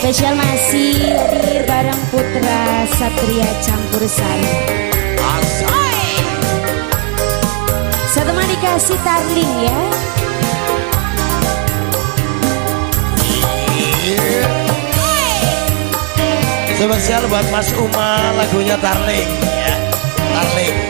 Spesial masih hadir bareng Putra Satria Campur Sari. Satu teman dikasih Tarling ya. Spesial buat Mas Uma, lagunya Tarling ya. Tarling.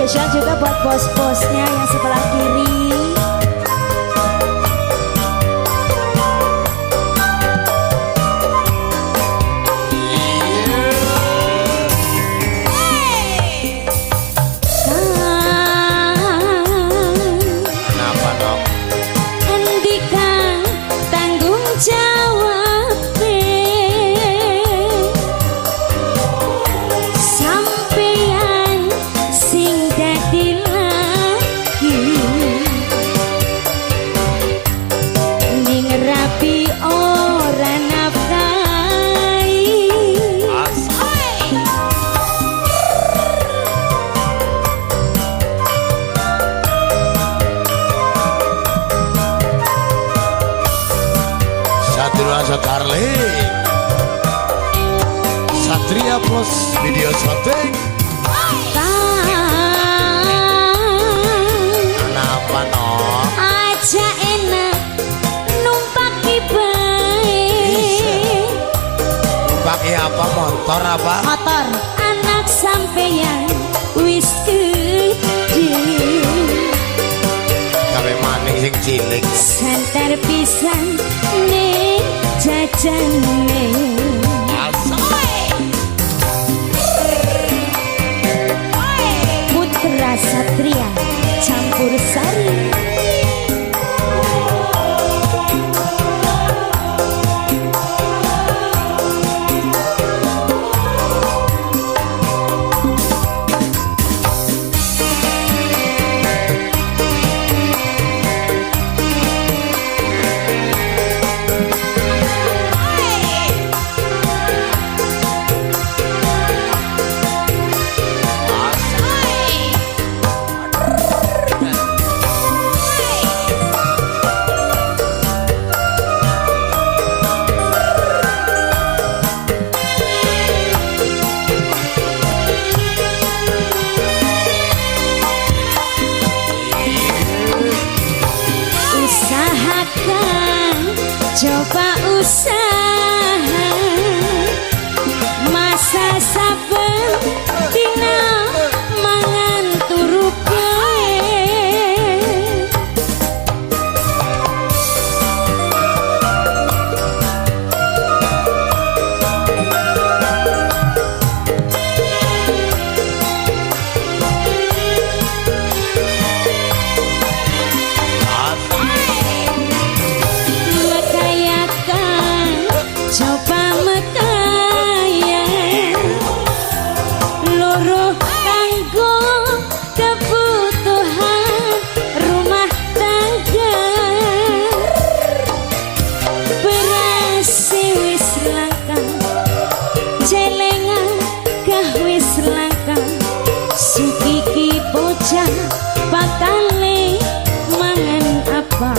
Spesial juga buat bos-bosnya yang sebelah kiri. Tarling Satria Plus video syuting. Kenapa no? Aja enak numpaki baik. Numpaki apa? Motor apa? Motor. Anak sampeyan wis gede. Kabe maning sing cilik. Santar pisan nih jajane. Putra Satria Campur Sari. Coba usaha masa saben dina mangan turu gawe. Coba mekaya loro kanggo kebutuhan rumah tangga. Beras wis langka, celengan gah wis langka. Sukiki bocah bakale mangan apa?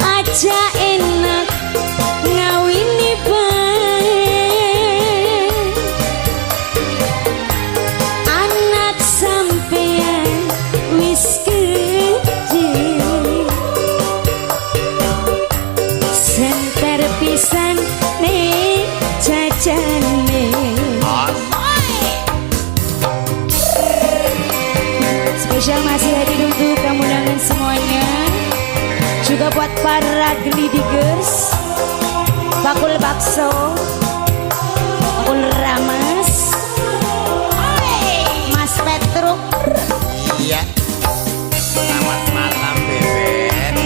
Aja enak ngawini baik. Anak sampeyan wis gede. Senter pisan nih jajane. Spesial masih hadir untuk kamu dengan semuanya. Juga buat para glidingers, bakul bakso, bakul ramas, Mas Petruk. Iya. Selamat malam Bebek.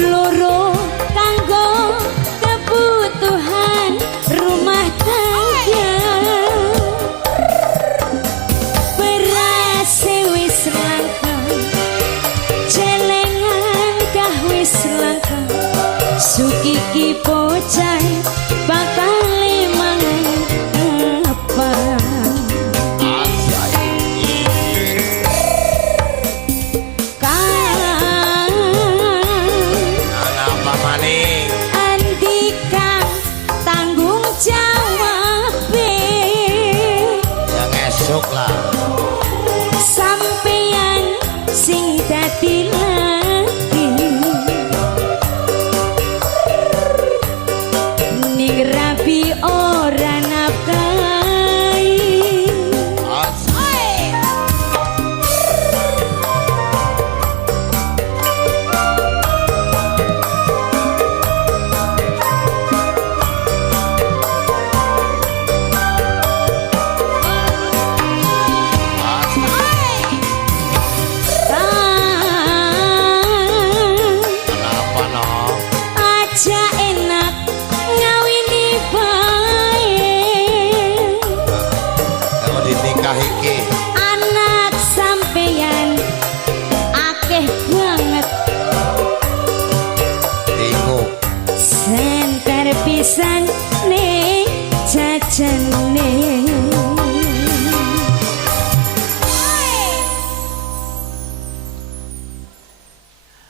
loro kanggo kebutuhan rumah tangga. Beras wis langka, celengan kah wis langka, sukiki bocah bakal mangan apa? Apa maning? Andika tanggung jawab Yang esok lah. sampeyan sing dadi lagi ning rabi ora nafkahi. Kenapa no? Aja enak ngawini bae, Kalau dinikah iki anak sampeyan akeh banget, bingung. senter pisan ning jajane.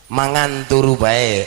Mangan turu bae.